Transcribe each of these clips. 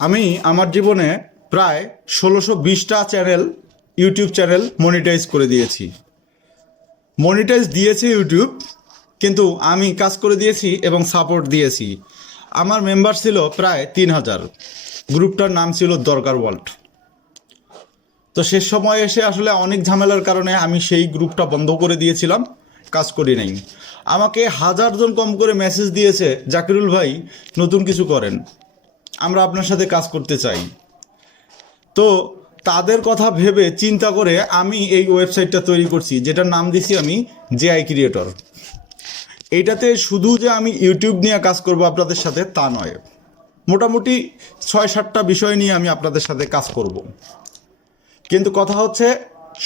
আমি আমার জীবনে প্রায় ১৬২০টা ইউটিউব চ্যানেল মনিটাইজ করে দিয়েছি। মনিটাইজ দিয়েছে ইউটিউব, কিন্তু আমি কাজ করে দিয়েছি এবং সাপোর্ট দিয়েছি। আমার মেম্বার ছিল প্রায় ৩,০০০। গ্রুপটার নাম ছিল দরকার ওয়ার্ল্ড। তো শেষ সময় এসে আসলে অনেক ঝামেলার কারণে আমি সেই গ্রুপটা বন্ধ করে দিয়েছিলাম, কাজ করি নাই। আমাকে ১০০০ জন কম করে মেসেজ দিয়েছে, জাকিরুল ভাই নতুন কিছু করেন, আমরা আপনার সাথে কাজ করতে চাই। তো তাদের কথা ভেবে চিন্তা করে আমি এই ওয়েবসাইটটা তৈরি করছি, যেটার নাম দিছি আমি জেআই ক্রিয়েটর। এইটাতে শুধু যে আমি ইউটিউব নিয়ে কাজ করব আপনাদের সাথে তা নয়, মোটামুটি ৬-৭টা বিষয় নিয়ে আমি আপনাদের সাথে কাজ করব। কিন্তু কথা হচ্ছে,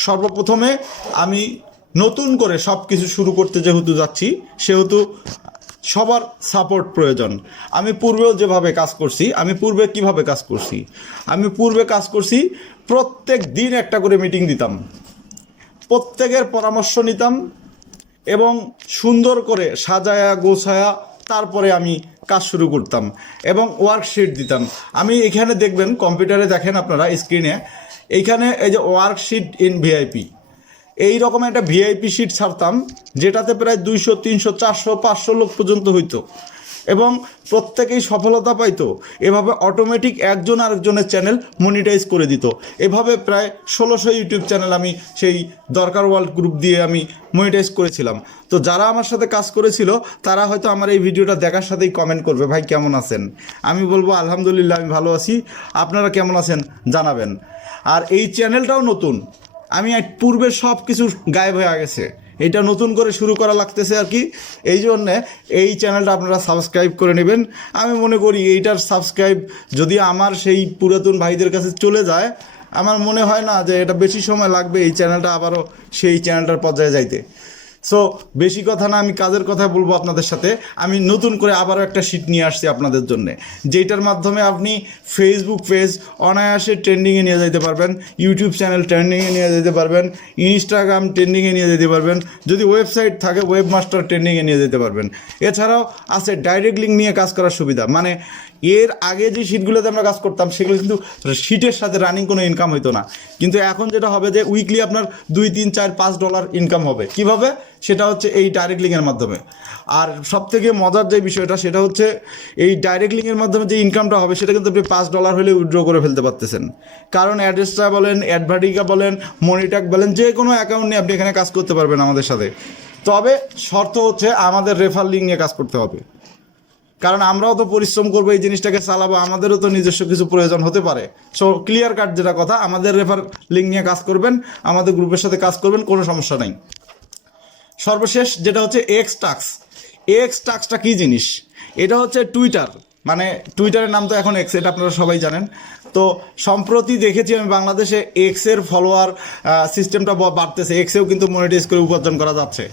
সর্বপ্রথমে আমি নতুন করে সব কিছু শুরু করতে যেহেতু যাচ্ছি, সেহেতু সবার সাপোর্ট প্রয়োজন। আমি পূর্বেও যেভাবে কাজ করছি, আমি পূর্বে কাজ করছি প্রত্যেক দিন একটা করে মিটিং দিতাম, প্রত্যেকের পরামর্শ নিতাম এবং সুন্দর করে সাজায়া গোছায়া তারপরে আমি কাজ শুরু করতাম এবং ওয়ার্কশিট দিতাম। আমি এখানে দেখবেন, কম্পিউটারে দেখেন আপনারা স্ক্রিনে, এইখানে এই যে ওয়ার্কশিট ইন ভিআইপি, এই রকম একটা ভিআইপি শিট ছাড়তাম, যেটাতে প্রায় ২০০, ৩০০, ৪০০, ৫০০ লোক পর্যন্ত হইতো এবং প্রত্যেকেই সফলতা পাইতো। এভাবে অটোমেটিক একজন আরেকজনের চ্যানেল মনিটাইজ করে দিত। এভাবে প্রায় ১৬০০ ইউটিউব চ্যানেল আমি সেই দরকার ওয়ার্ল্ড গ্রুপ দিয়ে আমি মনিটাইজ করেছিলাম। তো যারা আমার সাথে কাজ করেছিল তারা হয়তো আমার এই ভিডিওটা দেখার সাথেই কমেন্ট করবে, ভাই কেমন আছেন? আমি বলবো আলহামদুলিল্লাহ, আমি ভালো আছি, আপনারা কেমন আছেন জানাবেন। আর এই চ্যানেলটাও নতুন, আমি পূর্বে সব কিছু গায়েব হয়ে গেছে, এটা নতুন করে শুরু করা লাগতেছে আর কি। এই জন্যে এই চ্যানেলটা আপনারা সাবস্ক্রাইব করে নেবেন। আমি মনে করি এইটার সাবস্ক্রাইব যদি আমার সেই পুরাতন ভাইদের কাছে চলে যায়, আমার মনে হয় না যে এটা বেশি সময় লাগবে এই চ্যানেলটা আবারও সেই চ্যানেলটার পর্যায়ে যাইতে। সো বেশি কথা না, আমি কাজের কথা বলবো আপনাদের সাথে। আমি নতুন করে আবারও একটা শিট নিয়ে আসছি আপনাদের জন্য, যেটার মাধ্যমে আপনি ফেসবুক পেজ অনায়াসে ট্রেন্ডিংয়ে নিয়ে যেতে পারবেন, ইউটিউব চ্যানেল ট্রেন্ডিংয়ে নিয়ে যেতে পারবেন, ইনস্টাগ্রাম ট্রেন্ডিংয়ে নিয়ে যেতে পারবেন, যদি ওয়েবসাইট থাকে ওয়েবমাস্টার ট্রেন্ডিংয়ে নিয়ে যেতে পারবেন। এছাড়াও আছে ডাইরেক্ট লিঙ্ক নিয়ে কাজ করার সুবিধা, মানে এর আগে যে শিটগুলোতে আমরা কাজ করতাম সেগুলো কিন্তু শিটের সাথে রানিং কোনো ইনকাম হতো না, কিন্তু এখন যেটা হবে যে উইকলি আপনার 2, 3, 4, $5 ইনকাম হবে। কিভাবে? সেটা হচ্ছে এই ডাইরেক্ট লিঙ্কের মাধ্যমে। আর সবথেকে মজার যে বিষয়টা সেটা হচ্ছে, এই ডাইরেক্ট লিঙ্কের মাধ্যমে যে ইনকামটা হবে সেটা কিন্তু আপনি $5 হলে উইথড্র করে ফেলতে পারতেছেন। কারণ অ্যাড্রেসটা বলেন, অ্যাডভার্টিকা বলেন, মনিটাক বলেন, যে কোনো অ্যাকাউন্ট নিয়ে আপনি এখানে কাজ করতে পারবেন আমাদের সাথে। তবে শর্ত হচ্ছে আমাদের রেফার লিঙ্ক নিয়ে কাজ করতে হবে, কারণ আমরাও তো পরিশ্রম করবো, এই জিনিসটাকে চালাবো, আমাদেরও তো নিজস্ব কিছু প্রয়োজন হতে পারে। সো ক্লিয়ার কাট যেটা কথা, আমাদের রেফার লিঙ্ক নিয়ে কাজ করবেন, আমাদের গ্রুপের সাথে কাজ করবেন, কোনো সমস্যা নাই। সর্বশেষ যেটা হচ্ছে এক্স টাক্সটা কী জিনিস? এটা হচ্ছে টুইটার, মানে টুইটারের নাম তো এখন এক্স, এটা আপনারা সবাই জানেন। তো সম্প্রতি দেখেছি আমি বাংলাদেশে এক্সের ফলোয়ার সিস্টেমটা বাড়তেছে, এক্সেও কিন্তু মনিটাইজ করে উপার্জন করা যাচ্ছে।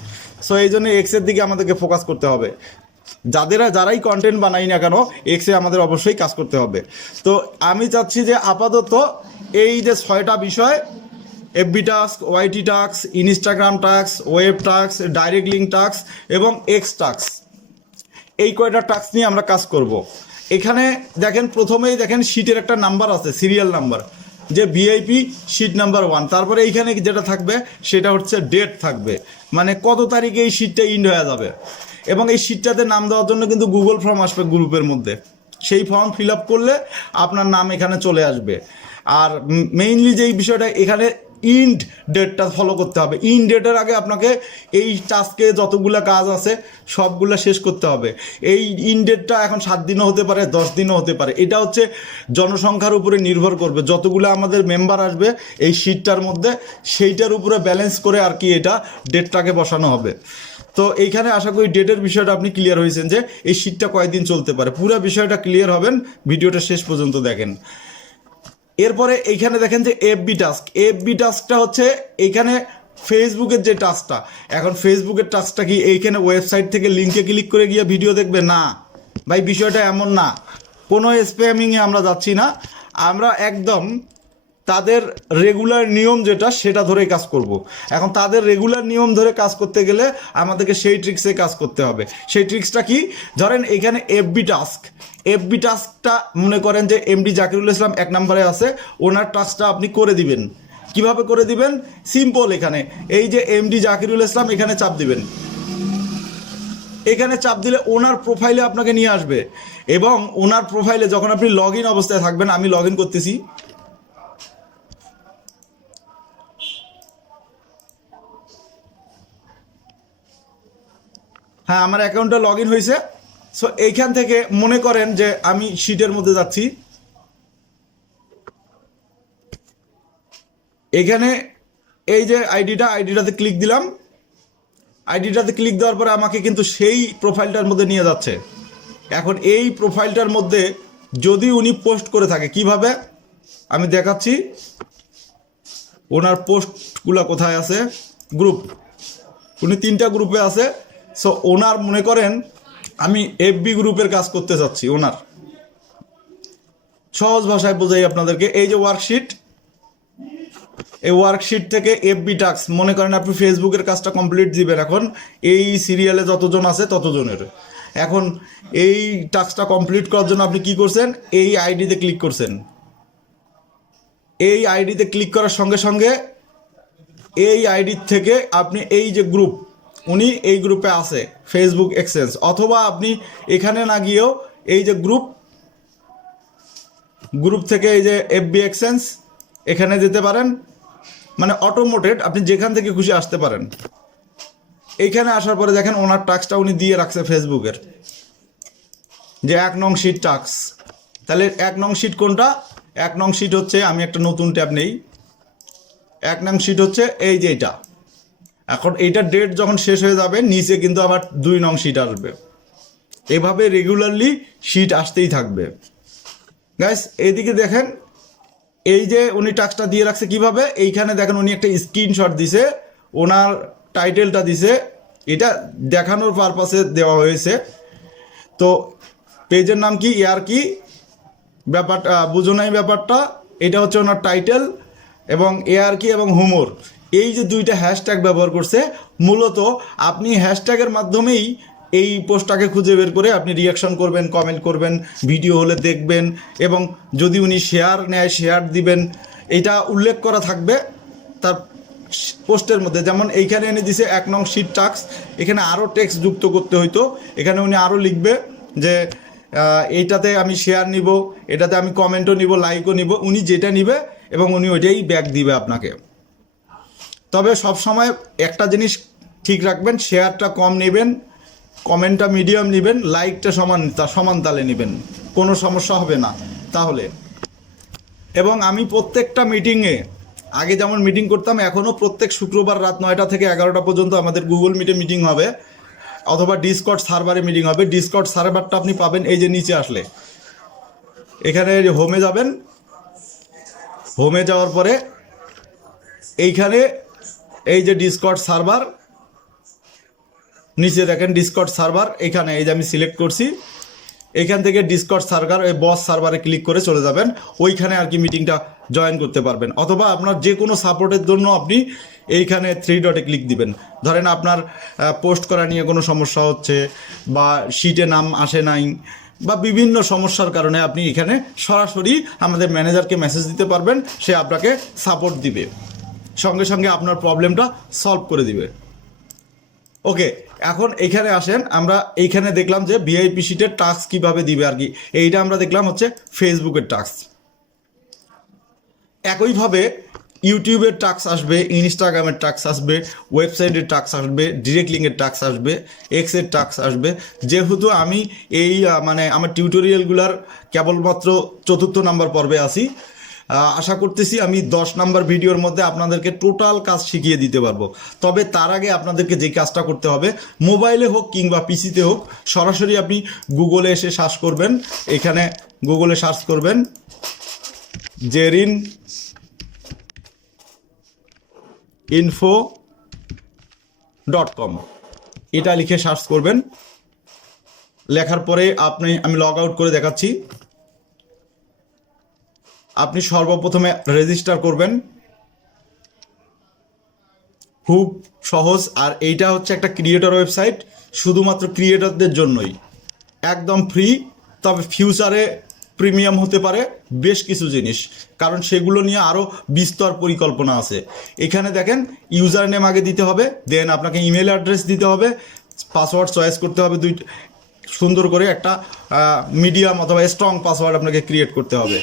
সো এই জন্য এক্সের দিকে আমাদেরকে ফোকাস করতে হবে। যারাই কন্টেন্ট বানাই না কেন, এক্সে আমাদের অবশ্যই কাজ করতে হবে। তো আমি চাচ্ছি যে আপাতত এই যে 6টা বিষয়, FB task, YT task, Instagram task, web task, direct link task এবং এক্স টাস্ক, এই কয়টা টাস্ক নিয়ে আমরা কাজ করব। এখানে দেখেন, প্রথমেই দেখেন শিটের একটা নাম্বার আছে, সিরিয়াল নাম্বার, যে ভিআইপি শিট নাম্বার 1। তারপরে এইখানে যেটা থাকবে সেটা হচ্ছে ডেট থাকবে, মানে কত তারিখে এই শিটটা ইন্ড হয়ে যাবে। এবং এই শিটটাতে নাম দেওয়ার জন্য কিন্তু গুগল ফর্ম আসবে গ্রুপের মধ্যে, সেই ফর্ম ফিল আপ করলে আপনার নাম এখানে চলে আসবে। আর মেইনলি যেই বিষয়টা এখানে, ইন্ড ডেটটা ফলো করতে হবে। ইন্ড ডেটের আগে আপনাকে এই টাস্কে যতগুলো কাজ আছে সবগুলো শেষ করতে হবে। এই ইন্ড ডেটটা এখন 7 দিনও হতে পারে, 10 দিনও হতে পারে, এটা হচ্ছে জনসংখ্যার উপরে নির্ভর করবে। যতগুলো আমাদের মেম্বার আসবে এই শিটটার মধ্যে, সেইটার উপরে ব্যালেন্স করে আর কি এটা ডেটটাকে বসানো হবে। তো এইখানে আশা করি ডেটের বিষয়টা আপনি ক্লিয়ার হয়েছেন যে এই শিটটা কয়দিন চলতে পারে, পুরো বিষয়টা ক্লিয়ার হবেন, ভিডিওটা শেষ পর্যন্ত দেখেন। এরপরে এইখানে দেখেন যে এফবি টাস্কটা হচ্ছে এইখানে ফেসবুকের যে টাস্কটা। এখন ফেসবুকের টাস্কটা কি এইখানে ওয়েবসাইট থেকে লিঙ্কে ক্লিক করে গিয়ে ভিডিও দেখবে? না ভাই, বিষয়টা এমন না, কোনো স্প্যামিংয়ে আমরা যাচ্ছি না। আমরা একদম তাদের রেগুলার নিয়ম যেটা সেটা ধরেই কাজ করব। এখন তাদের রেগুলার নিয়ম ধরে কাজ করতে গেলে আমাদেরকে সেই ট্রিক্সে কাজ করতে হবে। সেই ট্রিক্সটা কি? ধরেন এখানে এফবি টাস্কটা মনে করেন যে এমডি জাকিরুল ইসলাম 1 নম্বরে আছে, ওনার টাস্কটা আপনি করে দিবেন। কিভাবে করে দিবেন? সিম্পল, এখানে এই যে এমডি জাকিরুল ইসলাম এখানে চাপ দিবেন। এখানে চাপ দিলে ওনার প্রোফাইলে আপনাকে নিয়ে আসবে, এবং ওনার প্রোফাইলে যখন আপনি লগ ইন অবস্থায় থাকবেন, আমি লগ ইন করতেছি, হ্যাঁ আমার অ্যাকাউন্টটা লগ ইন হয়েছে। সো এইখান থেকে মনে করেন যে আমি শিটের মধ্যে যাচ্ছি, এখানে এই যে আইডিটাতে ক্লিক দিলাম। আইডিটাতে ক্লিক দেওয়ার পরে আমাকে কিন্তু সেই প্রোফাইলটার মধ্যে নিয়ে যাচ্ছে। এখন এই প্রোফাইলটার মধ্যে যদি উনি পোস্ট করে থাকে, কিভাবে আমি দেখাচ্ছি, ওনার পোস্টগুলো কোথায় আছে, গ্রুপ, উনি 3টা গ্রুপে আছে। সো ওনার মনে করেন আমি এফবি গ্রুপের কাজ করতে চাচ্ছি, ওনার সহজ ভাষায় বোঝাই আপনাদেরকে। এই যে ওয়ার্কশিট, এই ওয়ার্কশিট থেকে এফবি টাস্ক, মনে করেন আপনি ফেসবুকের কাজটা কমপ্লিট দিবেন এখন এই সিরিয়ালে যতজন আছে ততজনের। এখন এই টাস্কটা কমপ্লিট করার জন্য আপনি কি করছেন? এই আইডিতে ক্লিক করছেন। এই আইডিতে ক্লিক করার সঙ্গে সঙ্গে এই আইডির থেকে আপনি এই যে গ্রুপ, উনি এই গ্রুপে আছে ফেসবুক এক্সচেঞ্জ, অথবা আপনি এখানে না গিয়েও এই যে গ্রুপ থেকে এই যে এফবি এক্সচেঞ্জ এখানে যেতে পারেন। মানে অটোমেটেড আপনি যেখান থেকে খুশি আসতে পারেন। এইখানে আসার পরে দেখেন ওনার টাস্কটা উনি দিয়ে রাখছে ফেসবুকের, যে 1 নং শিট টাস্ক। তাহলে 1 নং শিট কোনটা? 1 নং শিট হচ্ছে, আমি একটা নতুন ট্যাব নেই, 1 নং শিট হচ্ছে এই যে এটা। এখন এইটা ডেট যখন শেষ হয়ে যাবে নিচে কিন্তু আবার 2 নং শিট আসবে। এভাবে রেগুলারলি শিট আসতেই থাকবে। গাইস এইদিকে দেখেন, এই যে উনি টাস্কটা দিয়ে রাখছে কিভাবে, এইখানে দেখেন উনি একটা স্ক্রিনশট দিছে, ওনার টাইটেলটা দিছে, এটা দেখানোর পারপাসে দেওয়া হয়েছে। তো পেজের নাম কি, ইয়ার কি ব্যাপারটা বুঝো নাই ব্যাপারটা, এটা হচ্ছে ওনার টাইটেল, এবং এয়ার কি এবং হুমোর, এই যে 2টা হ্যাশট্যাগ ব্যবহার করছে। মূলত আপনি হ্যাশট্যাগের মাধ্যমেই এই পোস্টটাকে খুঁজে বের করে আপনি রিয়াকশন করবেন, কমেন্ট করবেন, ভিডিও হলে দেখবেন, এবং যদি উনি শেয়ার নেয় শেয়ার দিবেন। এটা উল্লেখ করা থাকবে তার পোস্টের মধ্যে। যেমন এইখানে এনে দিছে 1 নং শিট টাস্ক, এখানে আরও টেক্সট যুক্ত করতে হইতো। এখানে উনি আরও লিখবে যে এইটাতে আমি শেয়ার নিব, এটাতে আমি কমেন্টও নিব, লাইকও নিব, উনি যেটা নিবে এবং উনি ওইটাই ব্যাক দিবে আপনাকে। তবে সব সময় একটা জিনিস ঠিক রাখবেন, শেয়ারটা কম নেবেন, কমেন্টটা মিডিয়াম নেবেন, লাইকটা সমান তালে নেবেন, কোনো সমস্যা হবে না তাহলে। এবং আমি প্রত্যেকটা মিটিংয়ে, আগে যেমন মিটিং করতাম, এখনও প্রত্যেক শুক্রবার রাত 9টা থেকে 11টা পর্যন্ত আমাদের গুগল মিটে মিটিং হবে, অথবা ডিসকর্ড সার্ভারে মিটিং হবে। ডিসকর্ড সার্ভারটা আপনি পাবেন এই যে নিচে আসলে, এখানে হোমে যাবেন, হোমে যাওয়ার পরে এইখানে এই যে ডিসকর্ড সার্ভার, নিচে দেখেন ডিসকর্ড সার্ভার, এখানে এই যে আমি সিলেক্ট করছি, এইখান থেকে ডিসকর্ড সার্ভার ওই বস সার্ভারে ক্লিক করে চলে যাবেন, ওইখানে আর কি মিটিংটা জয়েন করতে পারবেন। অথবা আপনার যে কোনো সাপোর্টের জন্য আপনি এইখানে 3 ডটে ক্লিক দিবেন। ধরেন আপনার পোস্ট করা নিয়ে কোনো সমস্যা হচ্ছে, বা শিটে নাম আসে নাই, বা বিভিন্ন সমস্যার কারণে আপনি এখানে সরাসরি আমাদের ম্যানেজারকে মেসেজ দিতে পারবেন, সে আপনাকে সাপোর্ট দিবে, সঙ্গে সঙ্গে আপনার প্রবলেমটা সলভ করে দিবে। ওকে, এখন এইখানে আসেন, আমরা এইখানে দেখলাম যে ভিআইপি শিটের টাস্ক কীভাবে দিবে আর কি, এইটা আমরা দেখলাম হচ্ছে ফেসবুকের টাস্ক। একইভাবে ইউটিউবের টাস্ক আসবে, ইনস্টাগ্রামের টাস্ক আসবে, ওয়েবসাইটের টাস্ক আসবে, ডিরেক্ট লিঙ্কের টাস্ক আসবে, এক্সের টাস্ক আসবে। যেহেতু আমি এই মানে আমার টিউটোরিয়ালগুলার কেবলমাত্র 4র্থ নাম্বার পর্বে আসি, আশা করতেছি আমি 10 নাম্বার ভিডিওর মধ্যে আপনাদেরকে টোটাল কাজ শিখিয়ে দিতে পারবো। তবে তার আগে আপনাদেরকে যে কাজটা করতে হবে, মোবাইলে হোক কিংবা পিসিতে হোক, সরাসরি আপনি গুগলে এসে সার্চ করবেন, এখানে গুগলে সার্চ করবেন জেরিন info.com, এটা লিখে সার্চ করবেন। লেখার পরে আমি লগ আউট করে দেখাচ্ছি। আপনি সর্বপ্রথমে রেজিস্টার করবেন, খুব সহজ। আর এইটা হচ্ছে একটা ক্রিয়েটর ওয়েবসাইট, শুধুমাত্র ক্রিয়েটরদের জন্যই, একদম ফ্রি। তবে ফিউচারে প্রিমিয়াম হতে পারে বেশ কিছু জিনিস, কারণ সেগুলো নিয়ে আরও বিস্তর পরিকল্পনা আছে। এখানে দেখেন ইউজার নেম আগে দিতে হবে, দেন আপনাকে ইমেল অ্যাড্রেস দিতে হবে, পাসওয়ার্ড চয়েস করতে হবে, সুন্দর করে একটা মিডিয়াম অথবা স্ট্রং পাসওয়ার্ড আপনাকে ক্রিয়েট করতে হবে।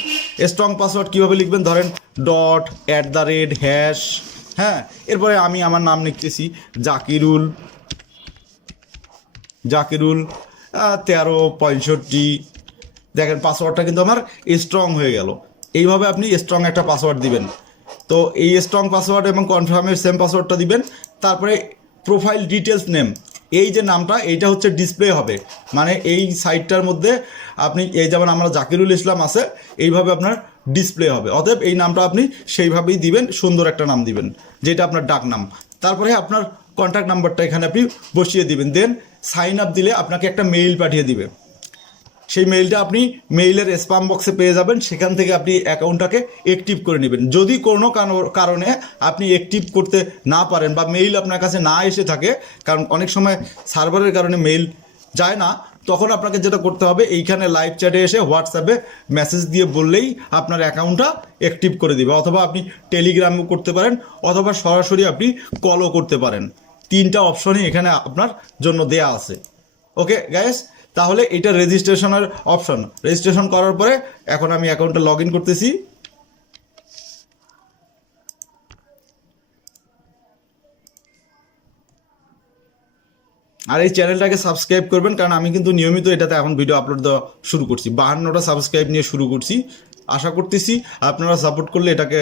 স্ট্রং পাসওয়ার্ড কীভাবে লিখবেন, ধরেন .@, হ্যাশ, হ্যাঁ। এরপরে আমি আমার নাম লিখতেছি জাকিরুল 1365। দেখেন পাসওয়ার্ডটা কিন্তু আমার স্ট্রং হয়ে গেল। এইভাবে আপনি স্ট্রং একটা পাসওয়ার্ড দিবেন। তো এই স্ট্রং পাসওয়ার্ড এবং কনফার্মের সেম পাসওয়ার্ডটা দিবেন। তারপরে প্রোফাইল ডিটেলস নেম, এই যে নামটা এইটা হচ্ছে ডিসপ্লে হবে, মানে এই সাইটটার মধ্যে আপনি এই যেমন আমরা জাকিরুল ইসলাম আছে এইভাবে আপনার ডিসপ্লে হবে। অতএব এই নামটা আপনি সেইভাবেই দিবেন, সুন্দর একটা নাম দিবেন যেটা আপনার ডাক নাম। তারপরে আপনার কন্ট্যাক্ট নাম্বারটা এখানে আপনি বসিয়ে দিবেন, দেন সাইন আপ দিলে আপনাকে একটা মেইল পাঠিয়ে দিবে। সেই মেইলটা আপনি মেইলের স্প্যাম বক্সে পেয়ে যাবেন, সেখান থেকে আপনি অ্যাকাউন্টটাকে অ্যাক্টিভ করে নেবেন। যদি কোনো কারণে আপনি অ্যাক্টিভ করতে না পারেন বা মেইল আপনার কাছে না এসে থাকে, কারণ অনেক সময় সার্ভারের কারণে মেইল যায় না, তখন আপনাকে যেটা করতে হবে এইখানে লাইভ চ্যাটে এসে হোয়াটসঅ্যাপে মেসেজ দিয়ে বললেই আপনার অ্যাকাউন্টটা অ্যাক্টিভ করে দিবে। অথবা আপনি টেলিগ্রামও করতে পারেন, অথবা সরাসরি আপনি কলও করতে পারেন। তিনটা অপশনই এখানে আপনার জন্য দেয়া আছে। ওকে গাইস, তাহলে এটা রেজিস্ট্রেশনের অপশন। রেজিস্ট্রেশন করার পরে এখন আমি অ্যাকাউন্টে লগ ইন করতেছি। আর এই চ্যানেলটাকে সাবস্ক্রাইব করবেন, কারণ আমি কিন্তু নিয়মিত এটাতে এখন ভিডিও আপলোড দেওয়া শুরু করছি। 52টা সাবস্ক্রাইব নিয়ে শুরু করছি। আশা করতেছি আপনারা সাপোর্ট করলে এটাকে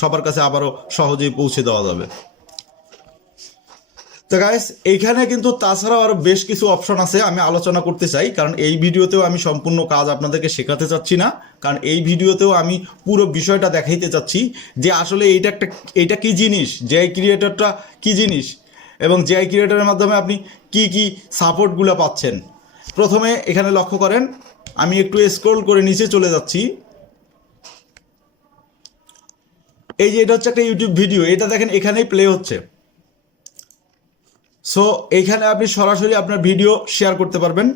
সবার কাছে আবারও সহজেই পৌঁছে দেওয়া যাবে। তো গাইস, এইখানে কিন্তু তাছাড়াও আরও বেশ কিছু অপশন আছে, আমি আলোচনা করতে চাই। কারণ এই ভিডিওতেও আমি সম্পূর্ণ কাজ আপনাদেরকে শেখাতে চাচ্ছি না, কারণ এই ভিডিওতেও আমি পুরো বিষয়টা দেখাইতে চাচ্ছি যে আসলে এইটা কী জিনিস, জেআই ক্রিয়েটরটা কী জিনিস, এবং জেআই ক্রিয়েটরের মাধ্যমে আপনি কি কি সাপোর্টগুলো পাচ্ছেন। প্রথমে এখানে লক্ষ্য করেন, আমি একটু স্ক্রল করে নিচে চলে যাচ্ছি। এই যে এটা হচ্ছে একটা ইউটিউব ভিডিও, এটা দেখেন এখানেই প্লে হচ্ছে। সো এইখানে আপনি সরাসরি আপনার ভিডিও শেয়ার করতে পারবেন,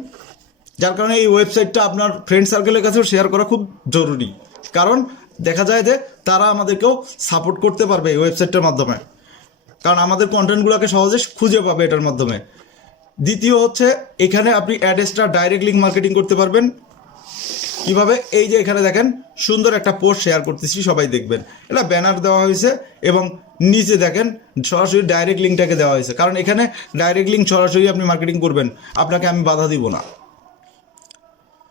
যার কারণে এই ওয়েবসাইটটা আপনার ফ্রেন্ড সার্কেলের কাছেও শেয়ার করা খুব জরুরি। কারণ দেখা যায় যে তারা আমাদেরকেও সাপোর্ট করতে পারবে এই ওয়েবসাইটটার মাধ্যমে, কারণ আমাদের কন্টেন্টগুলোকে সহজে খুঁজে পাবে এটার মাধ্যমে। দ্বিতীয় হচ্ছে এখানে আপনি অ্যাডেসটা ডাইরেক্ট লিঙ্ক মার্কেটিং করতে পারবেন। কীভাবে, এই যে এখানে দেখেন সুন্দর একটা পোস্ট শেয়ার করতেছি, সবাই দেখবেন। এটা ব্যানার দেওয়া হয়েছে এবং নিচে দেখেন সরাসরি ডাইরেক্ট লিঙ্কটাকে দেওয়া হয়েছে, কারণ এখানে ডাইরেক্ট লিঙ্ক সরাসরি আপনি মার্কেটিং করবেন, আপনাকে আমি বাধা দিব না।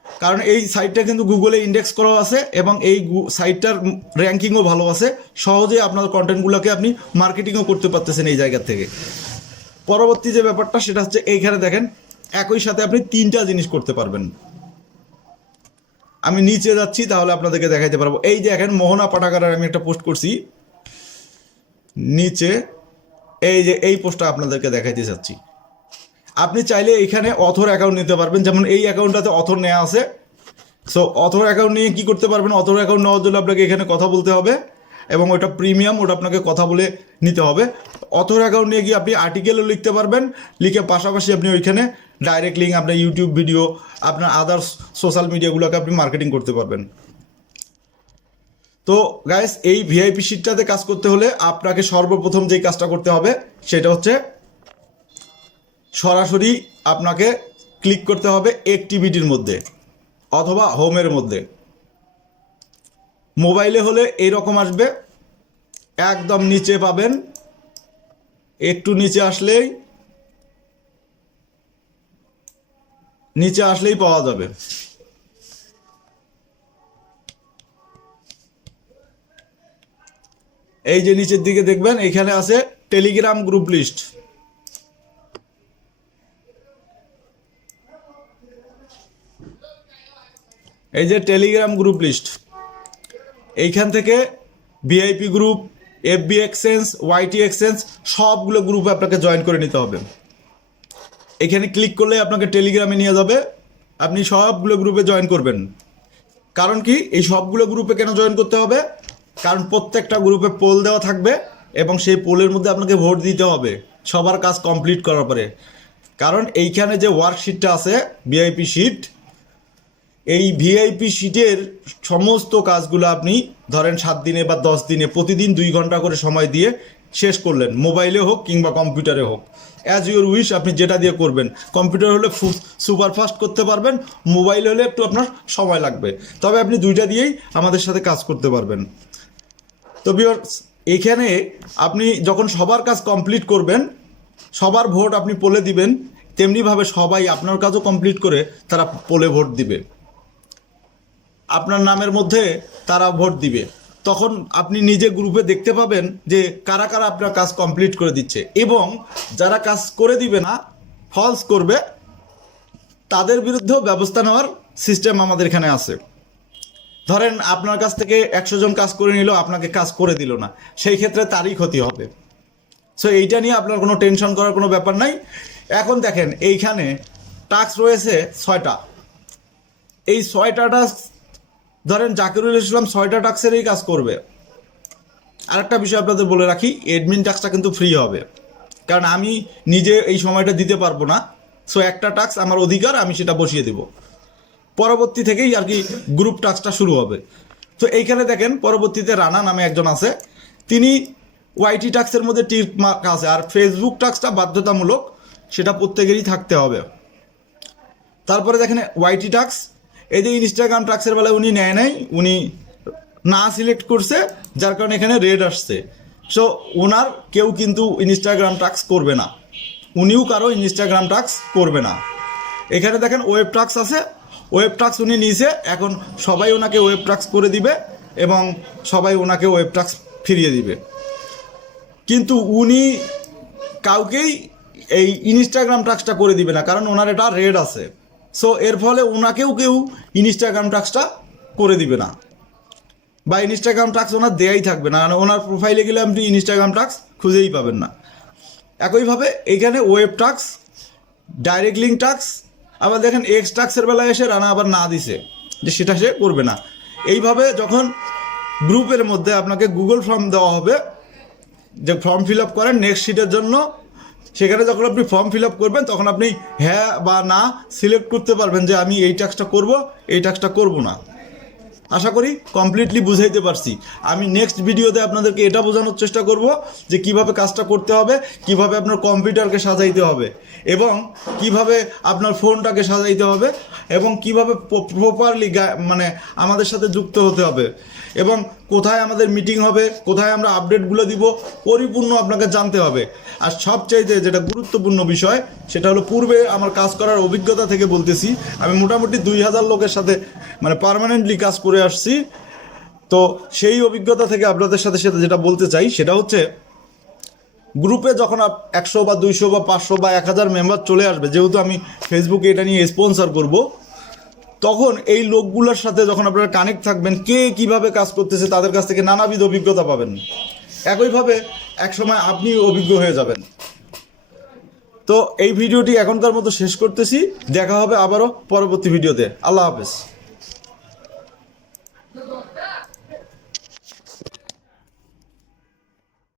কারণ এই সাইটটা কিন্তু গুগলে ইন্ডেক্স করা আছে এবং এই সাইটটার র্যাঙ্কিংও ভালো আছে, সহজেই আপনার কন্টেন্টগুলোকে আপনি মার্কেটিংও করতে পারতেছেন এই জায়গা থেকে। পরবর্তী যে ব্যাপারটা সেটা হচ্ছে এইখানে দেখেন একই সাথে আপনি তিনটা জিনিস করতে পারবেন। আমি নিচে যাচ্ছি তাহলে আপনাদেরকে দেখাইতে পারবো। এই যে দেখেন মোহনা পাঠাগারের আমি একটা পোস্ট করছি নিচে, এই যে এই পোস্টটা আপনাদেরকে দেখাইতে চাচ্ছি। আপনি চাইলে এখানে অথর অ্যাকাউন্ট নিতে পারবেন, যেমন এই অ্যাকাউন্টটাতে অথর নেওয়া আছে। সো অথর অ্যাকাউন্ট নিয়ে কী করতে পারবেন, অথর অ্যাকাউন্ট নেওয়ার জন্য আপনাকে এখানে কথা বলতে হবে এবং ওটা প্রিমিয়াম, ওটা আপনাকে কথা বলে নিতে হবে। অথর অ্যাকাউন্ট নিয়ে গিয়ে আপনি আর্টিকেলও লিখতে পারবেন, লিখে পাশাপাশি আপনি ওইখানে ডাইরেক্ট লিঙ্ক, আপনার ইউটিউব ভিডিও, আপনার আদার্স সোশ্যাল মিডিয়াগুলোকে আপনি মার্কেটিং করতে পারবেন। তো গাইস, এই ভিআইপি শিটটাতে কাজ করতে হলে আপনাকে সর্বপ্রথম যেই কাজটা করতে হবে সেটা হচ্ছে সরাসরি আপনাকে ক্লিক করতে হবে অ্যাক্টিভিটির মধ্যে অথবা হোমের মধ্যে। মোবাইলে হলে এইরকম আসবে, একদম নিচে পাবেন, একটু নিচে আসলেই পাওয়া যাবে। এই যে নিচের দিকে দেখবেন এখানে আছে টেলিগ্রাম গ্রুপ লিস্ট। এই যে টেলিগ্রাম গ্রুপ লিস্ট, এইখান থেকে ভিআইপি গ্রুপ, এফবি এক্সচেঞ্জ, ওয়াইটি এক্সচেঞ্জ সবগুলো গ্রুপে আপনাকে জয়েন করে নিতে হবে। এখানে ক্লিক করলে আপনাকে টেলিগ্রামে নিয়ে যাবে, আপনি সবগুলো গ্রুপে জয়েন করবেন। কারণ কি, এই সবগুলো গ্রুপে কেন জয়েন করতে হবে? কারণ প্রত্যেকটা গ্রুপে পোল দেওয়া থাকবে এবং সেই পোলের মধ্যে আপনাকে ভোট দিতে হবে সবার কাজ কমপ্লিট করার পরে। কারণ এইখানে যে ওয়ার্কশিটটা আছে ভিআইপি শিট, এই ভিআইপি শিটের সমস্ত কাজগুলো আপনি ধরেন 7 দিনে বা 10 দিনে প্রতিদিন 2 ঘন্টা করে সময় দিয়ে শেষ করলেন, মোবাইলে হোক কিংবা কম্পিউটারে হোক, অ্যাজ ইউর উইশ, আপনি যেটা দিয়ে করবেন। কম্পিউটার হলে সুপার ফাস্ট করতে পারবেন, মোবাইল হলে একটু আপনার সময় লাগবে, তবে আপনি দুইটা দিয়েই আমাদের সাথে কাজ করতে পারবেন। তো ভিউয়ার্স, এইখানে আপনি যখন সবার কাজ কমপ্লিট করবেন, সবার ভোট আপনি পোলে দিবেন, তেমনিভাবে সবাই আপনার কাজও কমপ্লিট করে তারা পোলে ভোট দিবে, আপনার নামের মধ্যে তারা ভোট দিবে। তখন আপনি নিজে গ্রুপে দেখতে পাবেন যে কারা কারা আপনার কাজ কমপ্লিট করে দিচ্ছে, এবং যারা কাজ করে দিবে না, ফলস করবে, তাদের বিরুদ্ধেও ব্যবস্থা নেওয়ার সিস্টেম আমাদের এখানে আছে। ধরেন আপনার কাছ থেকে 100 জন কাজ করে নিল, আপনাকে কাজ করে দিল না, সেই ক্ষেত্রে তারই ক্ষতি হবে। সো এইটা নিয়ে আপনার কোনো টেনশন করার কোনো ব্যাপার নাই। এখন দেখেন এইখানে টাস্ক রয়েছে 6টা। এই 6টা টাস্ক ধরেন জাকিরুল ইসলাম 6টা টাস্কেরই কাজ করবে। আরেকটা বিষয় আপনাদের বলে রাখি, অ্যাডমিন টাস্কটা কিন্তু ফ্রি হবে, কারণ আমি নিজে এই সময়টা দিতে পারবো না। সো একটা টাস্ক আমার অধিকার, আমি সেটা বসিয়ে দেব, পরবর্তী থেকেই আর কি গ্রুপ টাস্কটা শুরু হবে। তো এইখানে দেখেন পরবর্তীতে রানা নামে একজন আছে, তিনি ওয়াইটি টাস্কের মধ্যে টিক মার্ক আছে, আর ফেসবুক টাস্কটা বাধ্যতামূলক, সেটা প্রত্যেকেরই থাকতে হবে। তারপরে দেখেন ওয়াইটি টাস্ক, এই যে ইনস্টাগ্রাম টাস্কের বেলায় উনি নেয় নাই, উনি না সিলেক্ট করছে, যার কারণে এখানে রেড আসছে। সো ওনার কেউ কিন্তু ইনস্টাগ্রাম টাস্ক করবে না, উনিও কারো ইনস্টাগ্রাম টাস্ক করবে না। এখানে দেখেন ওয়েব টাস্ক আছে, ওয়েব টাস্ক উনি নিয়েছে, এখন সবাই ওনাকে ওয়েব টাস্ক করে দিবে এবং সবাই ওনাকে ওয়েব টাস্ক ফিরিয়ে দিবে, কিন্তু উনি কাউকেই এই ইনস্টাগ্রাম টাস্কটা করে দিবে না, কারণ ওনার এটা রেড আছে। সো এর ফলে ওনাকেও কেউ ইনস্টাগ্রাম টাস্কটা করে দিবে না, বা ইনস্টাগ্রাম টাস্ক ওনার দেয়াই থাকবে না, কারণ ওনার প্রোফাইলে গেলে আপনি ইনস্টাগ্রাম টাস্ক খুঁজেই পাবেন না। একইভাবে এখানে web task, direct link task, আবার দেখেন এক্স টাস্কের বেলায় এসে রানা আবার না দিছে যে সেটা সে করবে না। এইভাবে যখন গ্রুপের মধ্যে আপনাকে গুগল ফর্ম দেওয়া হবে, যে ফর্ম ফিল আপ করেন নেক্সট শিটের জন্য, সেখানে যখন আপনি ফর্ম ফিল আপ করবেন, তখন আপনি হ্যাঁ বা না সিলেক্ট করতে পারবেন যে আমি এই টাস্কটা করব, এই টাস্কটা করব না। আশা করি কমপ্লিটলি বুঝাইতে পারছি। আমি নেক্সট ভিডিওতে আপনাদেরকে এটা বোঝানোর চেষ্টা করব যে কিভাবে কাজটা করতে হবে, কিভাবে আপনার কম্পিউটারকে সাজাইতে হবে, এবং কিভাবে আপনার ফোনটাকে সাজাইতে হবে, এবং কিভাবে প্রপারলি মানে আমাদের সাথে যুক্ত হতে হবে, এবং কোথায় আমাদের মিটিং হবে, কোথায় আমরা আপডেটগুলো দিব, পরিপূর্ণ আপনাকে জানতে হবে। আর সবচাইতে যেটা গুরুত্বপূর্ণ বিষয়, সেটা হলো পূর্বে আমার কাজ করার অভিজ্ঞতা থেকে বলতেছি, আমি মোটামুটি 2000 লোকের সাথে মানে পার্মানেন্টলি কাজ করে আসছি। তো সেই অভিজ্ঞতা থেকে আপনাদের সাথে যেটা বলতে চাই, সেটা হচ্ছে গ্রুপে যখন 100 বা 200 বা 500 বা 1000 মেম্বার চলে আসবে, যেহেতু আমি ফেসবুকে এটা নিয়ে স্পন্সর করব, তখন এই লোকগুলোর সাথে যখন আপনারা কানেক্ট থাকবেন, কে কিভাবে কাজ করতেছে, তাদের কাছ থেকে নানাবিধ অভিজ্ঞতা পাবেন। একইভাবে একসময় আপনি অভিজ্ঞ হয়ে যাবেন। তো এই ভিডিওটি এখনকার মতো শেষ করতেছি, দেখা হবে আবারও পরবর্তী ভিডিওতে। আল্লাহ হাফেজ।